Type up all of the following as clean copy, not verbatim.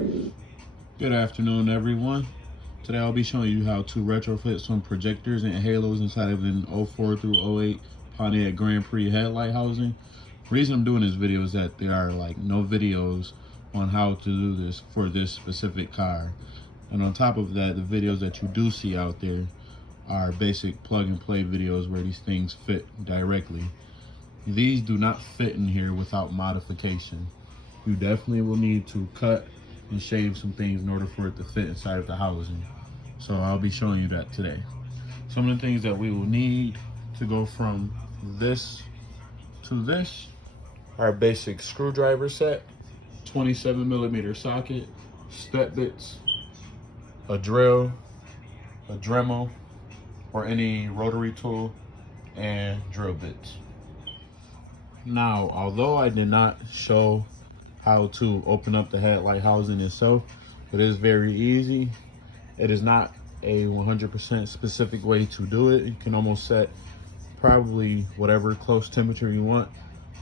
Good afternoon, everyone. Today I'll be showing you how to retrofit some projectors and halos inside of an 04 through 08 Pontiac Grand Prix headlight housing. The reason I'm doing this video is that there are no videos on how to do this for this specific car. And on top of that, the videos that you do see out there are basic plug and play videos where these things fit directly. These do not fit in here without modification. You definitely will need to cut and shave some things in order for it to fit inside of the housing. So I'll be showing you that today. Some of the things that we will need to go from this to this are a basic screwdriver set, 27mm socket, step bits, a drill, a Dremel, or any rotary tool, and drill bits. Now, although I did not show how to open up the headlight housing itself, it is very easy. It is not a 100% specific way to do it. You can almost set probably whatever close temperature you want,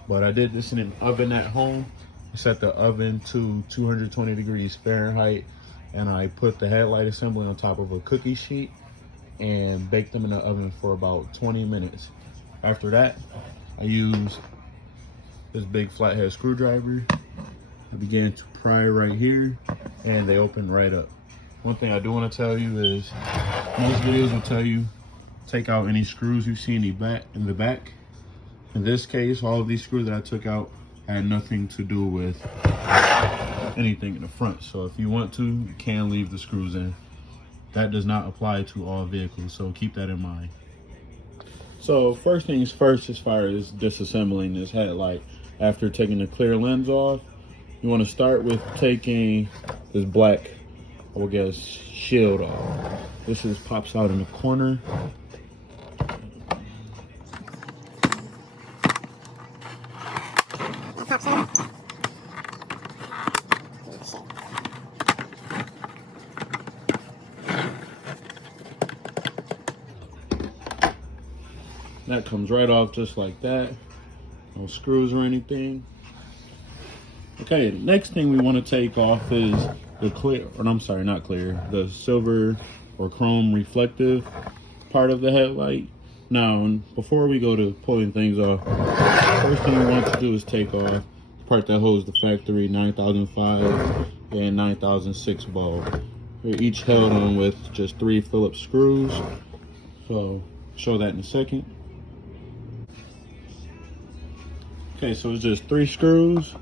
but I did this in an oven at home. I set the oven to 220 degrees Fahrenheit, and I put the headlight assembly on top of a cookie sheet and baked them in the oven for about 20 minutes. After that, I used this big flathead screwdriver. I began to pry right here, and they open right up. One thing I do want to tell you is most videos will tell you take out any screws you see in the back. In this case, all of these screws that I took out had nothing to do with anything in the front. So if you want to, you can leave the screws in. That does not apply to all vehicles, so keep that in mind. So first things first, as far as disassembling this headlight, after taking the clear lens off, you want to start with taking this black, I would guess, shield off. This pops out in the corner. That comes right off just like that. No screws or anything. Okay, the next thing we want to take off is the the silver or chrome reflective part of the headlight. Now, before we go to pulling things off, first thing we want to do is take off the part that holds the factory 9005 and 9006 bulb. They're each held on with just 3 Phillips screws. So, show that in a second. Okay, so it's just 3 screws.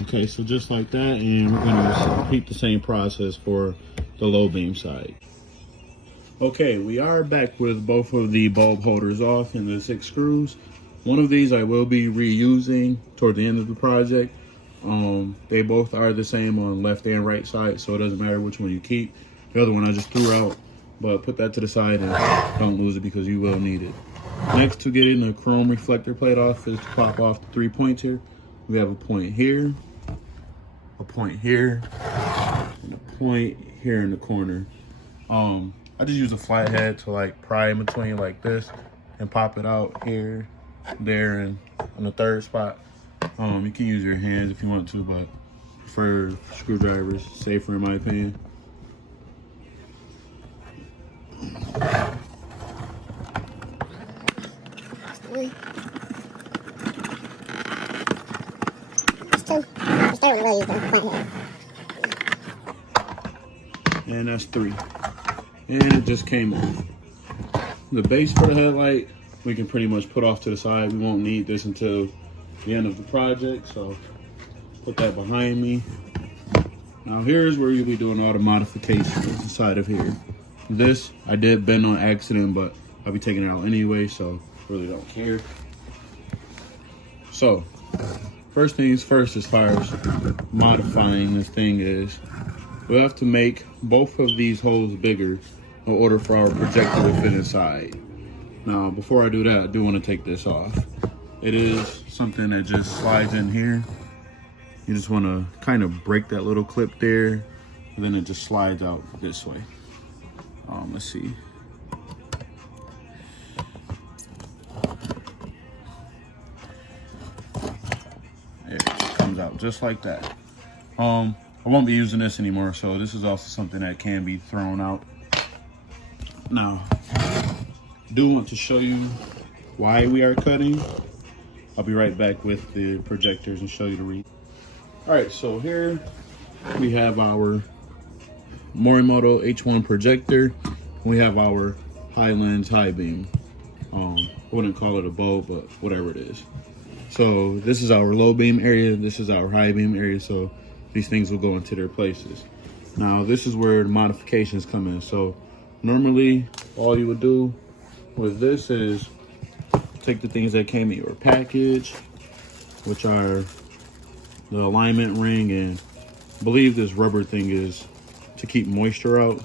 Okay, so just like that, and we're gonna repeat the same process for the low beam side. Okay, we are back with both of the bulb holders off and the 6 screws. One of these I will be reusing toward the end of the project. They both are the same on left and right side, so it doesn't matter which one you keep. The other one I just threw out, but put that to the side and don't lose it because you will need it. Next, to getting the chrome reflector plate off is to pop off the 3 points here. We have a point here, a point here, and a point here in the corner. I just use a flathead to pry in between like this and pop it out here, there, and on the 3rd spot. You can use your hands if you want to, but prefer screwdrivers, safer in my opinion. And that's 3. And it just came off. The base for the headlight, we can pretty much put off to the side. We won't need this until the end of the project, so put that behind me. Now here's where you'll be doing all the modifications inside of here. This I did bend on accident, but I'll be taking it out anyway, so really don't care. So first things first, as far as modifying this thing is, we'll have to make both of these holes bigger in order for our projector to fit inside. Now, before I do that, I do want to take this off. It is something that just slides in here. You just want to kind of break that little clip there, and then it just slides out this way. Let's see. It comes out just like that. I won't be using this anymore, so this is also something that can be thrown out. Now, I do want to show you why we are cutting. I'll be right back with the projectors and show you the read. All right, so here we have our Morimoto H1 projector. We have our high lens, high beam. I wouldn't call it a bulb, but whatever it is. So this is our low beam area. This is our high beam area. So these things will go into their places. Now this is where the modifications come in. So normally all you would do with this is take the things that came in your package, which are the alignment ring, and I believe this rubber thing is to keep moisture out.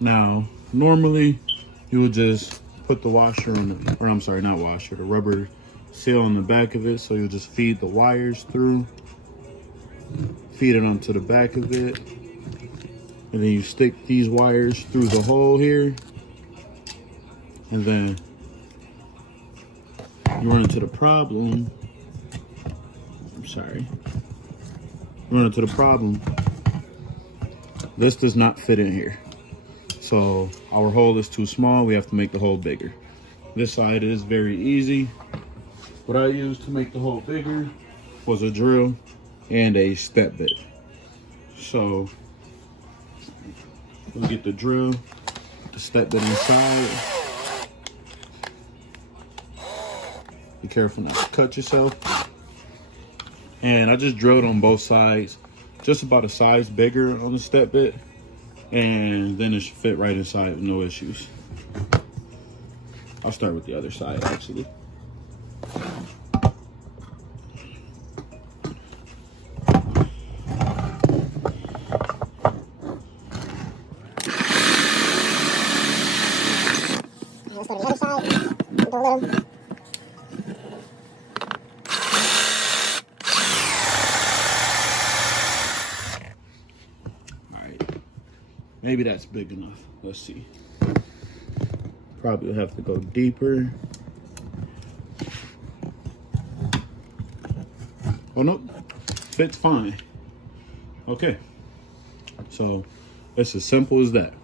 Now, normally you would just put the washer on, or I'm sorry, not washer, the rubber seal on the back of it. So you'll just feed the wires through, feed it onto the back of it, and then you stick these wires through the hole here, and then you run into the problem. I'm sorry. You run into the problem. This does not fit in here. So our hole is too small. We have to make the hole bigger. This side is very easy. What I used to make the hole bigger was a drill and a step bit. So we'll get the drill, the step bit inside. Be careful not to cut yourself. And I just drilled on both sides, just about a size bigger on the step bit. And then it should fit right inside with no issues. I'll start with the other side actually. Let's go to the other side. Go a little. Maybe that's big enough. Let's see. Probably will have to go deeper. Oh, nope. Fits fine. Okay. So it's as simple as that.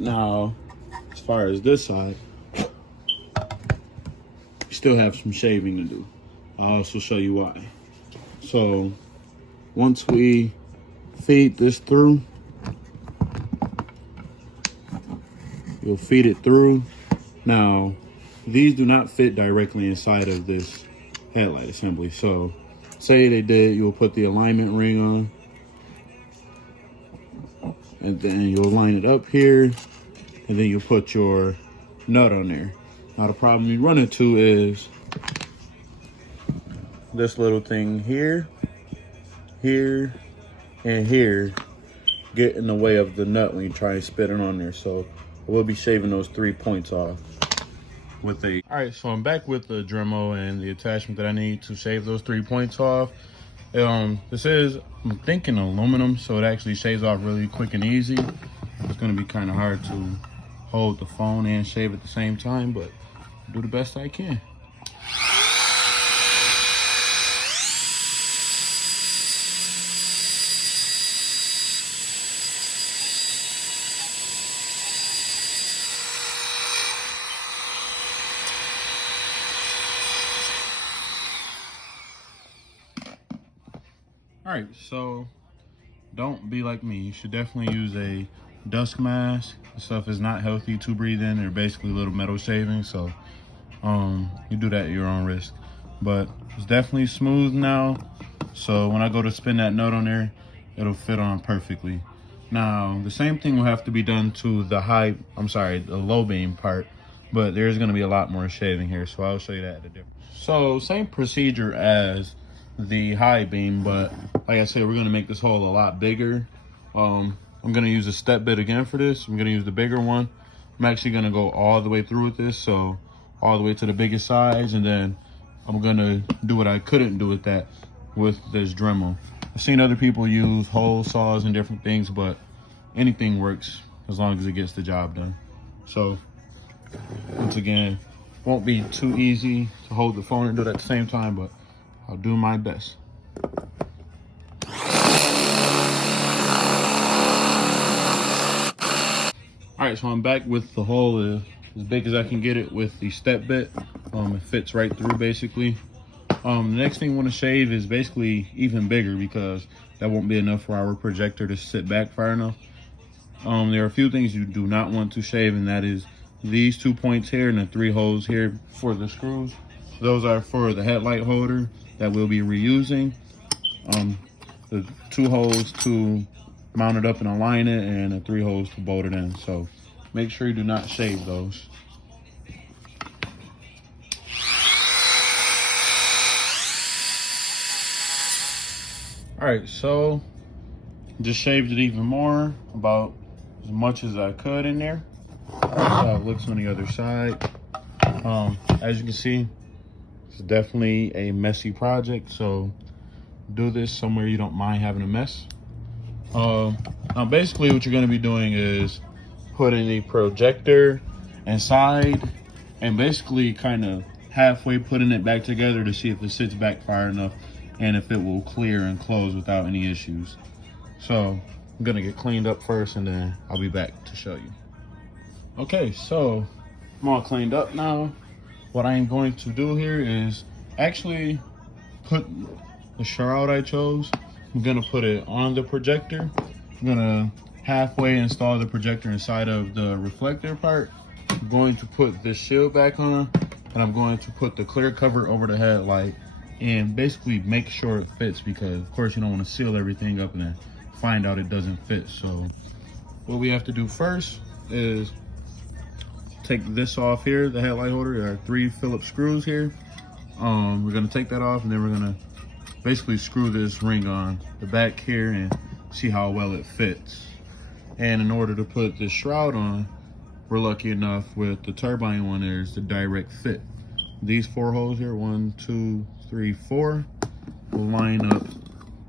Now, as far as this side, we still have some shaving to do. I'll also show you why. So once we feed this through, you'll feed it through. Now, these do not fit directly inside of this headlight assembly. So, say they did, you'll put the alignment ring on, and then you'll line it up here, and then you'll put your nut on there. Now, the problem you run into is this little thing here, here, and here get in the way of the nut when you try and spit it on there. So we'll be shaving those 3 points off with a... All right, so I'm back with the Dremel and the attachment that I need to shave those 3 points off. This is, I'm thinking aluminum, so it actually shaves off really quick and easy. It's gonna be kind of hard to hold the phone and shave at the same time, but I'll do the best I can. All right, so don't be like me. You should definitely use a dust mask. This stuff is not healthy to breathe in. They're basically little metal shavings, so you do that at your own risk. But it's definitely smooth now, so when I go to spin that nut on there, it'll fit on perfectly. Now, the same thing will have to be done to the the low beam part. but there's going to be a lot more shaving here, so I'll show you that at a different. So same procedure as the high beam, but like I said, we're going to make this hole a lot bigger. I'm going to use a step bit again for this. I'm going to use the bigger one. I'm actually going to go all the way through with this, so all the way to the biggest size, and then I'm going to do what I couldn't do with that with this Dremel. I've seen other people use hole saws and different things, but anything works as long as it gets the job done. So once again, won't be too easy to hold the phone and do it at the same time, but I'll do my best. All right, so I'm back with the hole as big as I can get it with the step bit. It fits right through basically. The next thing we want to shave is basically even bigger, because that won't be enough for our projector to sit back far enough. There are a few things you do not want to shave, and that is these 2 points here and the 3 holes here for the screws. Those are for the headlight holder that we'll be reusing. The 2 holes to mount it up and align it, and the 3 holes to bolt it in. So make sure you do not shave those. All right, so just shaved it even more, about as much as I could in there. That's how it looks on the other side. As you can see, it's definitely a messy project, so do this somewhere you don't mind having a mess. Now basically what you're going to be doing is putting the projector inside and basically kind of halfway putting it back together to see if it sits back far enough and if it will clear and close without any issues. So I'm gonna get cleaned up first, and then I'll be back to show you. Okay, so I'm all cleaned up now. What I'm going to do here is actually put the shroud I chose. I'm gonna put it on the projector. I'm gonna halfway install the projector inside of the reflector part. I'm going to put this shield back on, and I'm going to put the clear cover over the headlight and basically make sure it fits, because of course you don't want to seal everything up and then find out it doesn't fit. So what we have to do first is take this off here, the headlight holder. There are 3 Phillips screws here. We're gonna take that off, and then we're gonna basically screw this ring on the back here and see how well it fits. And in order to put this shroud on, we're lucky enough with the turbine one, there's the direct fit. These 4 holes here, 1, 2, 3, 4, will line up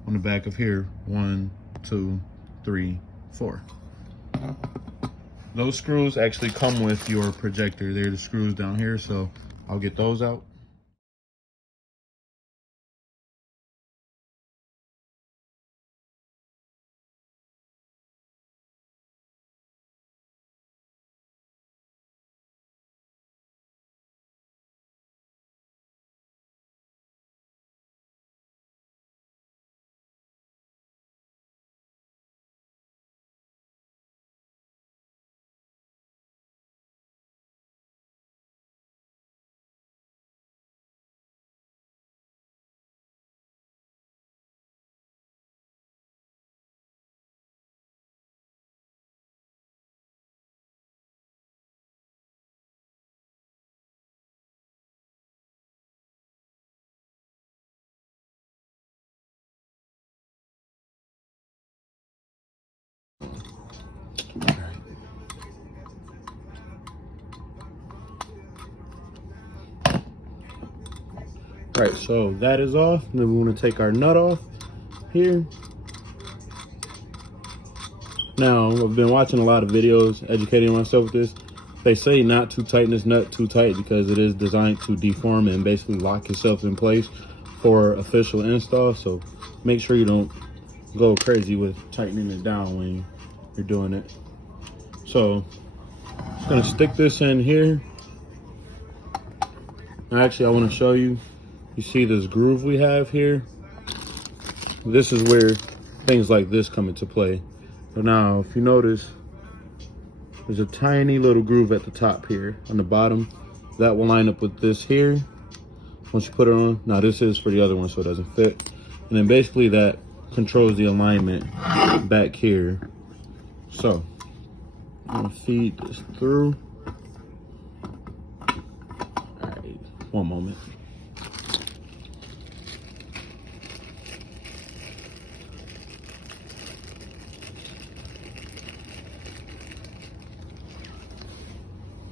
on the back of here, 1, 2, 3, 4. Those screws actually come with your projector. They're the screws down here, so I'll get those out. Right, so that is off. And then we want to take our nut off here. Now, I've been watching a lot of videos, educating myself with this. They say not to tighten this nut too tight because it is designed to deform and basically lock itself in place for official install. So make sure you don't go crazy with tightening it down when you're doing it. So I'm just gonna stick this in here. Actually, I want to show you. You see this groove we have here? This is where things like this come into play. So now, if you notice, there's a tiny little groove at the top here on the bottom. That will line up with this here. Once you put it on, now this is for the other one so it doesn't fit. And then basically that controls the alignment back here. So, I'm gonna feed this through. One moment.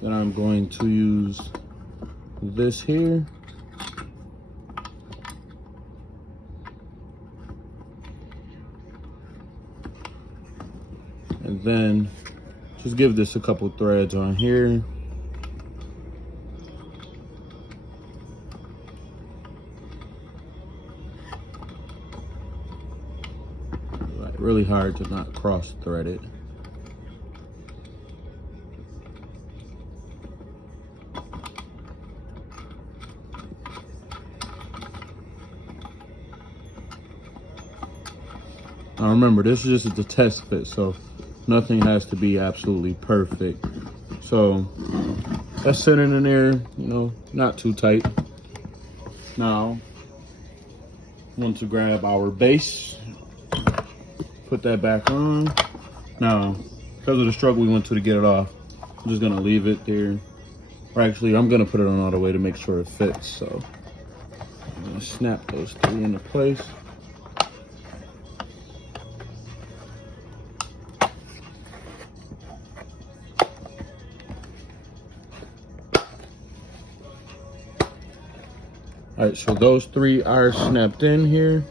Then I'm going to use this here. And then just give this a couple threads on here. Really hard to not cross thread it. Now remember, this is just a test fit, so nothing has to be absolutely perfect. So that's sitting in there, you know, not too tight. Now, I want to grab our base, put that back on. Now, because of the struggle we went to get it off, I'm just gonna leave it there. Or actually, I'm gonna put it on all the way to make sure it fits. So I'm gonna snap those three into place. All right, so those three are snapped in here.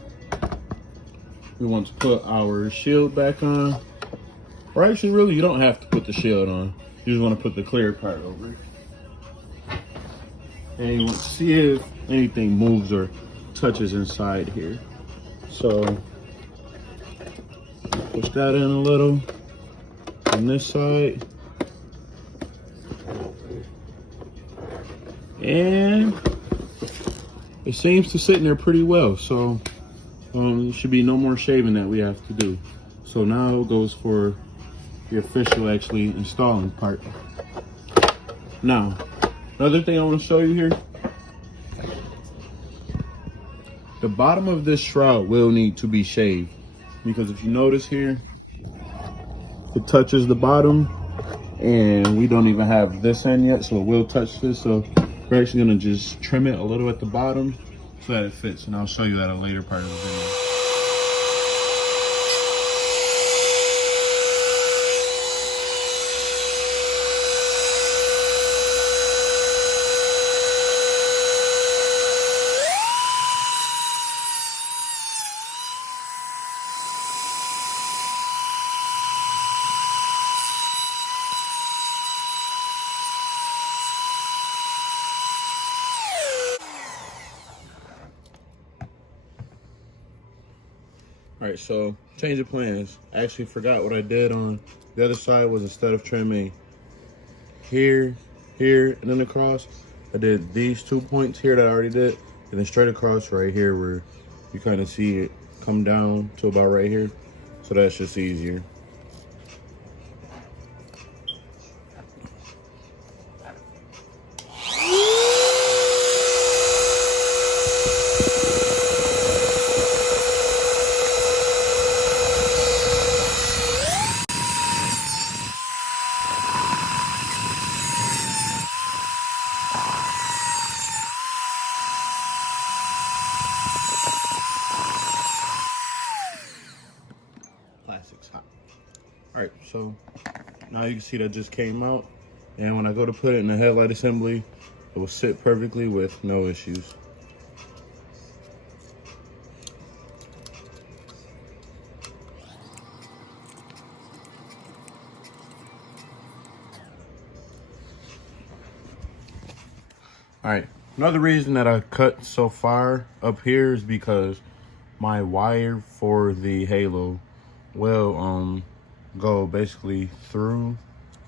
We want to put our shield back on. Or actually, really, you don't have to put the shield on. You just want to put the clear part over it. And you want to see if anything moves or touches inside here. So, push that in a little on this side. And it seems to sit in there pretty well. So, there should be no more shaving that we have to do. So now it goes for the official actually installing part. Now, another thing I want to show you here. The bottom of this shroud will need to be shaved, because if you notice here, it touches the bottom and we don't even have this end yet, so it will touch this. So we're actually gonna just trim it a little at the bottom so that it fits, and I'll show you that at a later part of the video. All right, so change of plans. I actually forgot what I did on the other side. Was instead of trimming here, and then across, I did these 2 points here that I already did, and then straight across right here where you kind of see it come down to about right here. So that's just easier. Plastic's hot. All right, so now you can see that just came out, and when I go to put it in the headlight assembly, it will sit perfectly with no issues. All right, another reason that I cut so far up here is because my wire for the halo will go basically through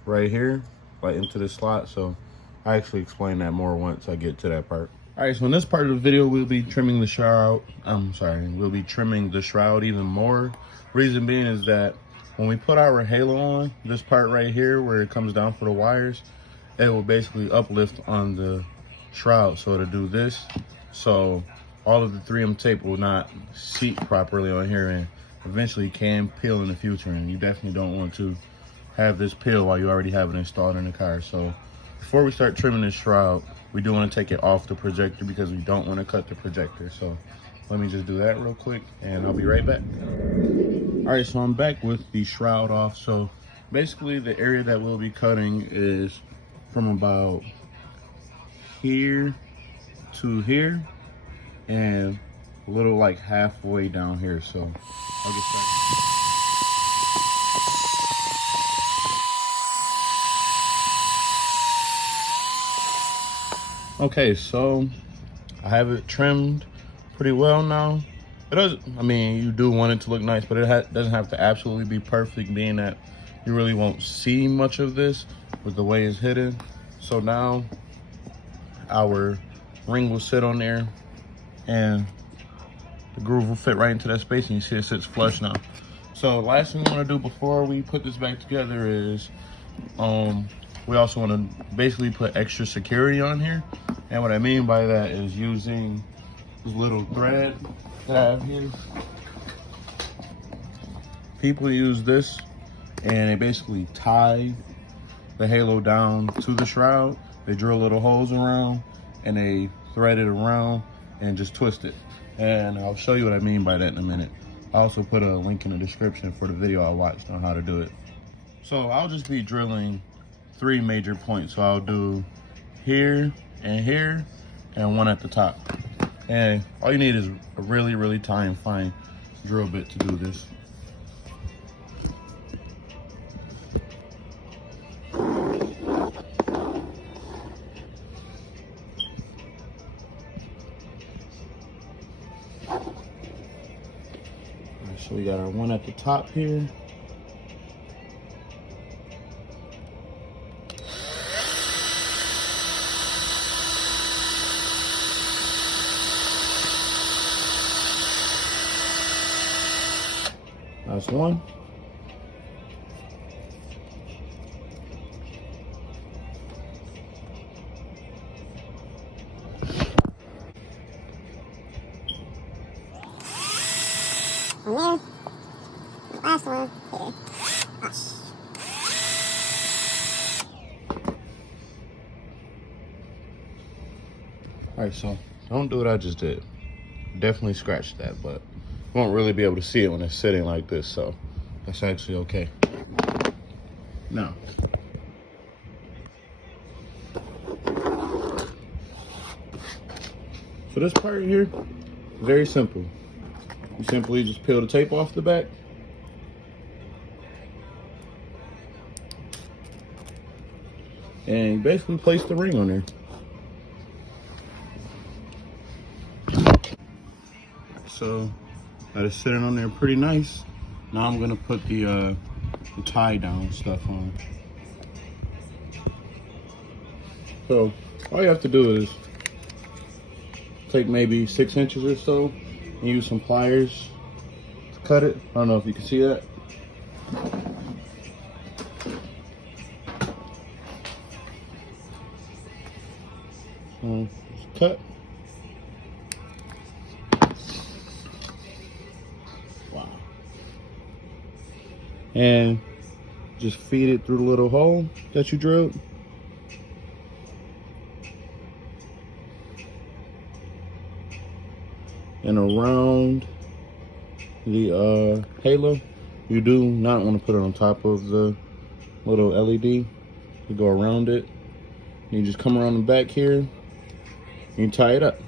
right here, like into the slot. So I actually explain that more once I get to that part. All right, so in this part of the video, we'll be trimming the shroud. We'll be trimming the shroud even more. Reason being is that when we put our halo on, this part right here where it comes down for the wires, it will basically uplift on the shroud, so it'll do this. So all of the 3M tape will not seat properly on here, and eventually can peel in the future, and you definitely don't want to have this peel while you already have it installed in the car. So before we start trimming this shroud, we do want to take it off the projector because we don't want to cut the projector. So let me just do that real quick and I'll be right back. All right, so I'm back with the shroud off. So basically the area that we'll be cutting is from about here to here and a little like halfway down here. So I'll get started. Okay, so I have it trimmed pretty well now. It doesn't, I mean, you do want it to look nice, but it doesn't have to absolutely be perfect, being that you really won't see much of this with the way it's hidden. So now our ring will sit on there and the groove will fit right into that space, and you see it sits flush now. So last thing we want to do before we put this back together is we also want to basically put extra security on here. And what I mean by that is using this little thread that I have here. People use this and they basically tie the halo down to the shroud. They drill little holes around and they thread it around and just twist it. And I'll show you what I mean by that in a minute. I also put a link in the description for the video I watched on how to do it. So I'll just be drilling 3 major points. So I'll do here and one at the top. And all you need is a really, really tiny fine drill bit to do this. So we got our one at the top here. That's one. One there. Last one here. All right, so don't do what I just did. Definitely scratch that, but you won't really be able to see it when it's sitting like this, so that's actually okay. Now, so this part here, very simple. You simply just peel the tape off the back. And you basically place the ring on there. So that is sitting on there pretty nice. Now I'm gonna put the tie down stuff on. So all you have to do is take maybe 6 inches or so and use some pliers to cut it. I don't know if you can see that. Just cut. Wow. And just feed it through the little hole that you drilled. And around the halo. You do not want to put it on top of the little LED. You go around it. You just come around the back here and you tie it up.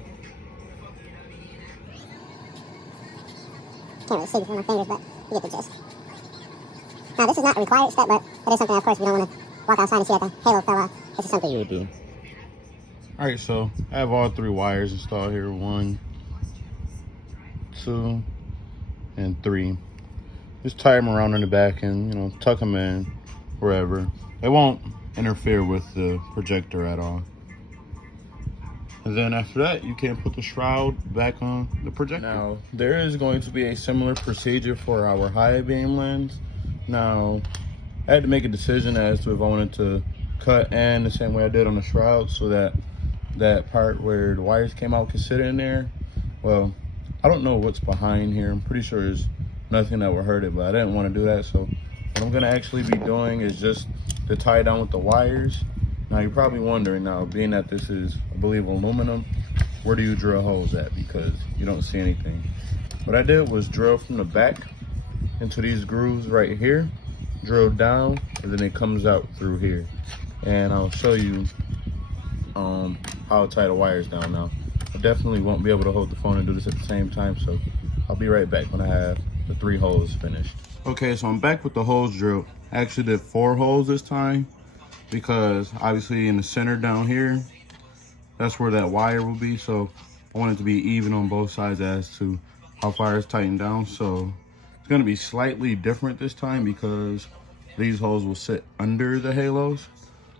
Can't really see with my fingers, but you get the gist. Now, this is not a required step, but it is something, of course, we don't want to walk outside and see that the halo fell off. This is something You'll do. All right, so I have all 3 wires installed here. 1, 2, and 3. Just tie them around in the back and, you know, tuck them in wherever. They won't interfere with the projector at all. And then after that, you can put the shroud back on the projector. Now, there is going to be a similar procedure for our high beam lens. Now, I had to make a decision as to if I wanted to cut in the same way I did on the shroud, so that that part where the wires came out could sit in there. Well, I don't know what's behind here. I'm pretty sure there's nothing that would hurt it, but I didn't want to do that. So what I'm gonna actually be doing is just to tie down with the wires. And Now you're probably wondering now, being that this is, I believe, aluminum, where do you drill holes at? Because you don't see anything. What I did was drill from the back into these grooves right here, drill down, and then it comes out through here. And I'll show you how to tie the wires down now. I definitely won't be able to hold the phone and do this at the same time, so I'll be right back when I have the 3 holes finished. Okay, so I'm back with the holes drilled. I actually did 4 holes this time because obviously in the center down here, that's where that wire will be. So I want it to be even on both sides as to how far it's tightened down. So it's gonna be slightly different this time because these holes will sit under the halos.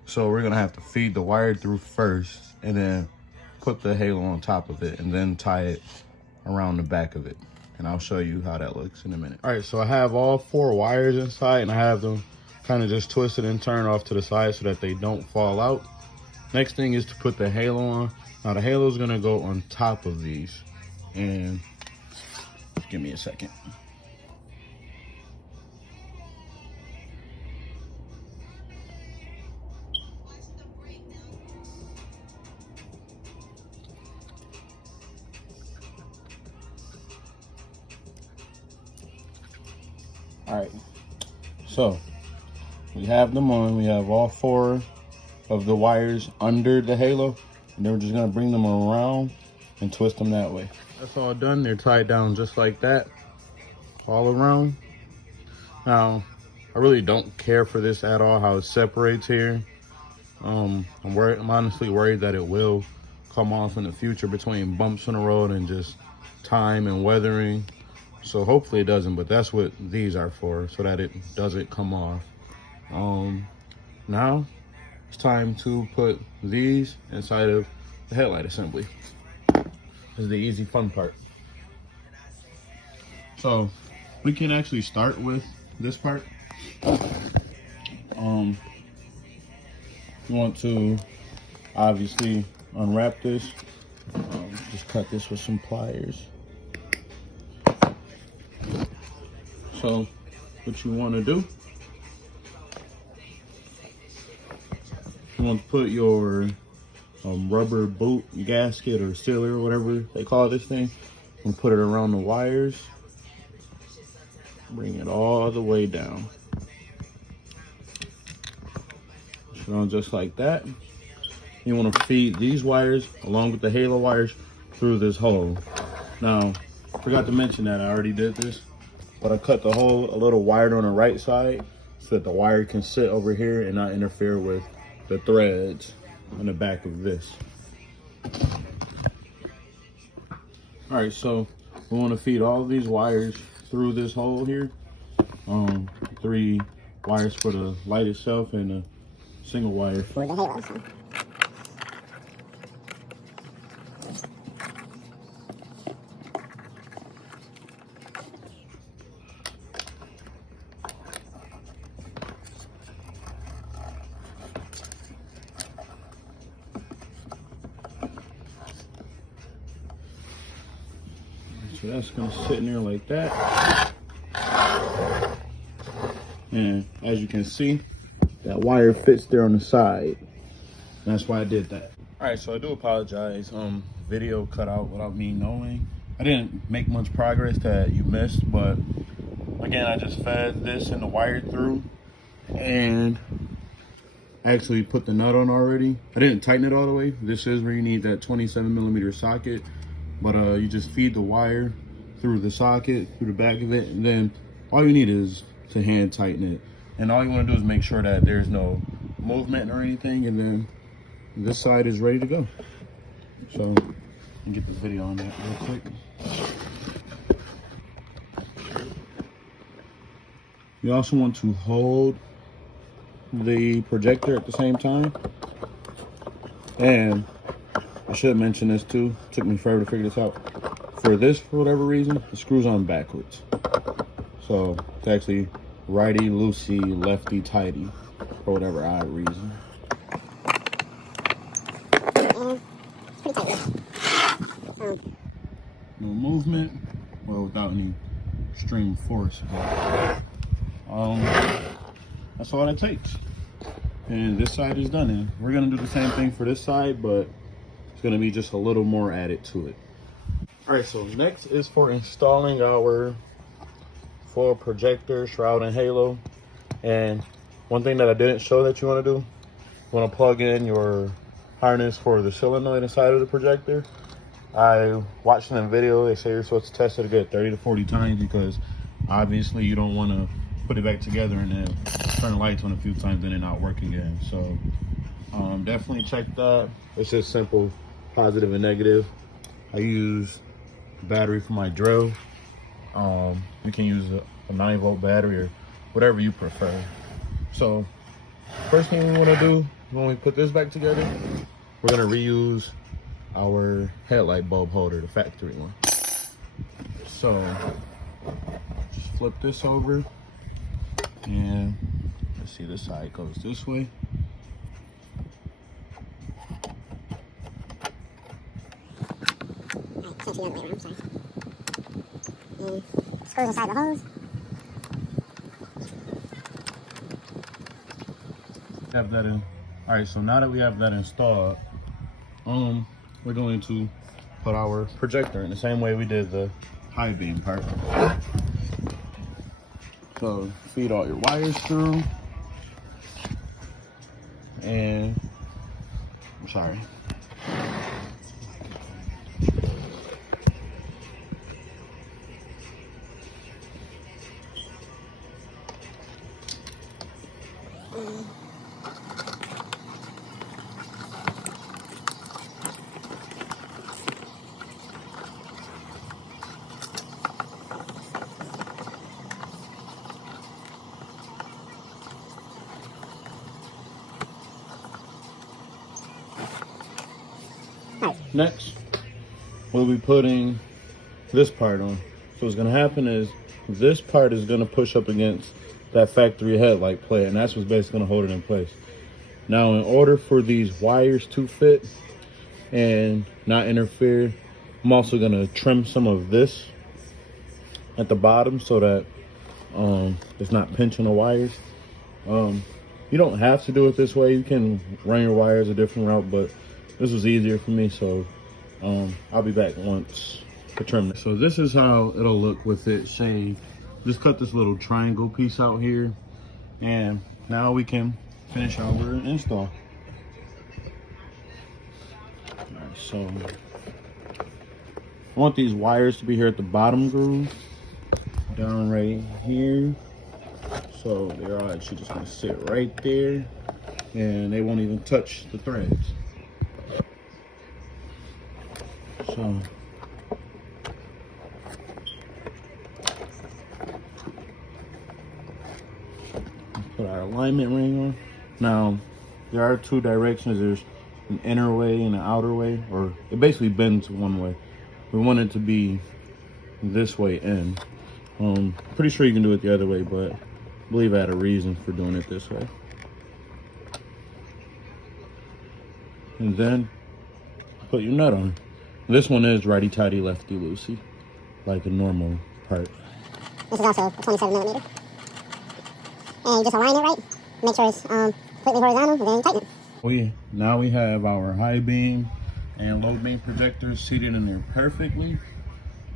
So we're gonna have to feed the wire through first and then put the halo on top of it and then tie it around the back of it. And I'll show you how that looks in a minute. All right, so I have all 4 wires inside and I have them kind of just twisted and turned off to the side so that they don't fall out. Next thing is to put the halo on. Now the halo is gonna go on top of these. And give me a second. All right, so we have them on. We have all 4 of the wires under the halo, and then we're just gonna bring them around and twist them that way. That's all done. They're tied down just like that, all around. Now, I really don't care for this at all, how it separates here. I'm honestly worried that it will come off in the future between bumps in the road and just time and weathering. So hopefully it doesn't, but that's what these are for, so that it doesn't come off. Now it's time to put these inside of the headlight assembly. This is the easy fun part. So we can actually start with this part. You want to obviously unwrap this. Just cut this with some pliers. So what you want to do, you want to put your rubber boot gasket or sealer or whatever they call this thing, and put it around the wires. Bring it all the way down. So just like that. You want to feed these wires along with the halo wires through this hole. Now, I forgot to mention that I already did this, but I cut the hole a little wider on the right side so that the wire can sit over here and not interfere with the threads on the back of this. All right, so we want to feed all of these wires through this hole here. 3 wires for the light itself and a single wire for the halo. So that's gonna sit in there like that. And as you can see, that wire fits there on the side. That's why I did that. All right, so I do apologize. Video cut out without me knowing. I didn't make much progress that you missed, but again, I just fed this and the wire through and actually put the nut on already. I didn't tighten it all the way. This is where you need that 27mm socket, but you just feed the wire through the socket, through the back of it, and then all you need is to hand tighten it. And all you want to do is make sure that there's no movement or anything, and then this side is ready to go. So let me get this video on that real quick. You also want to hold the projector at the same time. And I should mention this too. It took me forever to figure this out. For this, for whatever reason, the screws on backwards. So it's actually righty loosey, lefty tighty, for whatever odd reason. Pretty tight. No movement, well, without any extreme force. But, that's all it takes. And this side is done. And we're gonna do the same thing for this side, but it's gonna be just a little more added to it. All right, so next is for installing our full projector, shroud, and halo. And one thing that I didn't show that you wanna do, you wanna plug in your harness for the solenoid inside of the projector. I watched in a video, they say you're supposed to test it a good 30 to 40 times because obviously you don't wanna put it back together and then turn the lights on a few times and then not work again. So definitely check that. It's just simple, positive and negative. I use battery for my drill. You can use a 9-volt battery or whatever you prefer. So first thing we want to do when we put this back together, we're going to reuse our headlight bulb holder, the factory one. So just flip this over, and let's see, this side goes this way. Can't see the other way around, sorry. And screws inside the hose. Have that in. All right, so now that we have that installed, we're going to put our projector in the same way we did the high beam part. So feed all your wires through, and I'm sorry. Next, we'll be putting this part on. So what's gonna happen is this part is gonna push up against that factory headlight plate, and that's what's basically gonna hold it in place. Now, in order for these wires to fit and not interfere, I'm also gonna trim some of this at the bottom so that it's not pinching the wires. You don't have to do it this way. You can run your wires a different route, but this was easier for me, so I'll be back once to trim it. So this is how it'll look with it shaved. Just cut this little triangle piece out here, and now we can finish our install. All right, so I want these wires to be here at the bottom groove, down right here. So they're all actually just gonna sit right there, and they won't even touch the threads. So put our alignment ring on. Now there are two directions. There's an inner way and an outer way, or it basically bends one way. We want it to be this way in. Pretty sure you can do it the other way, but I believe I had a reason for doing it this way. And then put your nut on. This one is righty-tighty, lefty-loosey, like a normal part. This is also a 27mm. And you just align it right, make sure it's completely horizontal, and then tighten it. Now we have our high beam and low beam projectors seated in there perfectly.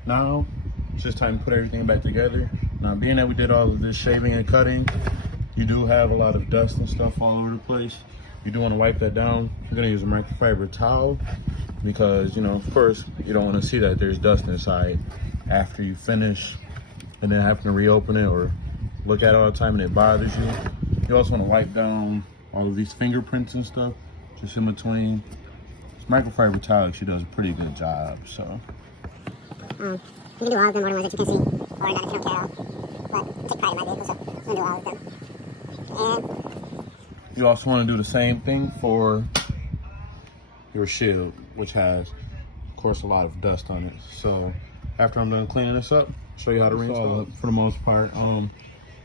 Now it's just time to put everything back together. Now, being that we did all of this shaving and cutting, you do have a lot of dust and stuff all over the place. You do want to wipe that down. You're gonna use a microfiber towel because, you know, first, you don't want to see that there's dust inside after you finish and then having to reopen it or look at it all the time and it bothers you. You also want to wipe down all of these fingerprints and stuff just in between. This microfiber towel actually does a pretty good job, so. You can do all of them, or the ones that you can see, or not if you don't care at all. But I take pride in my vehicle, so I'm gonna do all of them. And you also want to do the same thing for your shield, which has, of course, a lot of dust on it. So after I'm done cleaning this up, I'll show you how to reinstall it for the most part.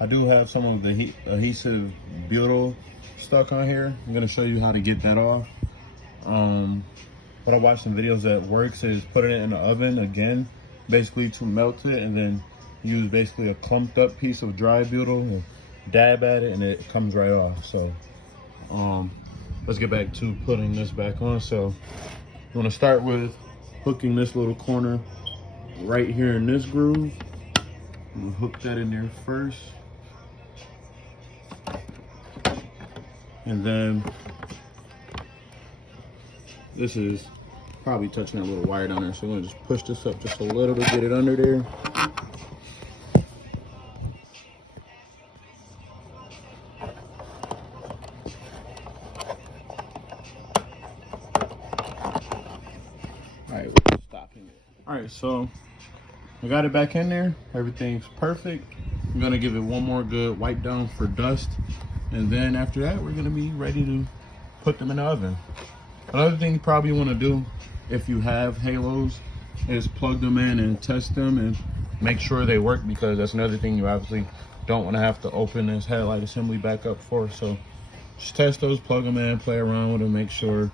I do have some of the adhesive butyl stuck on here. I'm gonna show you how to get that off. What I watched some videos that works is putting it in the oven again, basically to melt it, and then use basically a clumped up piece of dry butyl and dab at it, and it comes right off. So let's get back to putting this back on. So you want to start with hooking this little corner right here in this groove. We'll hook that in there first. And then this is probably touching that little wire down there. So I'm gonna just push this up just a little bit, get it under there. All right, we're stopping it. All right, so I got it back in there. Everything's perfect. I'm gonna give it one more good wipe down for dust. And then after that, we're gonna be ready to put them in the oven. Another thing you probably wanna do if you have halos is plug them in and test them and make sure they work, because that's another thing you obviously don't wanna have to open this headlight assembly back up for. So just test those, plug them in, play around with them, make sure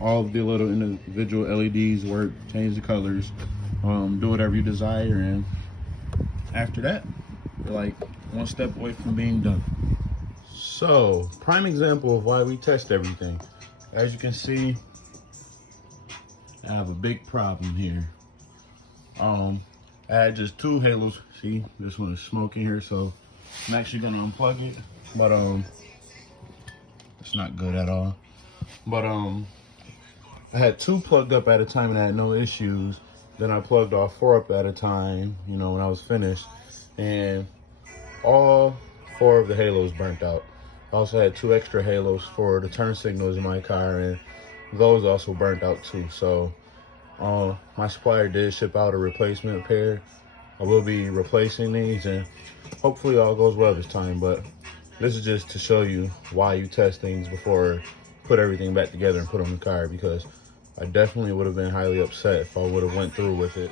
all of the little individual LEDs work, change the colors, do whatever you desire, and after that, you're like one step away from being done. So, prime example of why we test everything. As you can see, I have a big problem here. I had just two halos. See, this one is smoking here, so I'm actually gonna unplug it. But it's not good at all. But I had two plugged up at a time and I had no issues. Then I plugged all four up at a time, you know, when I was finished, and all four of the halos burnt out. I also had two extra halos for the turn signals in my car, and those also burnt out too. So my supplier did ship out a replacement pair. I will be replacing these, and hopefully all goes well this time. But this is just to show you why you test things before put everything back together and put on the car, because I definitely would have been highly upset if I would have went through with it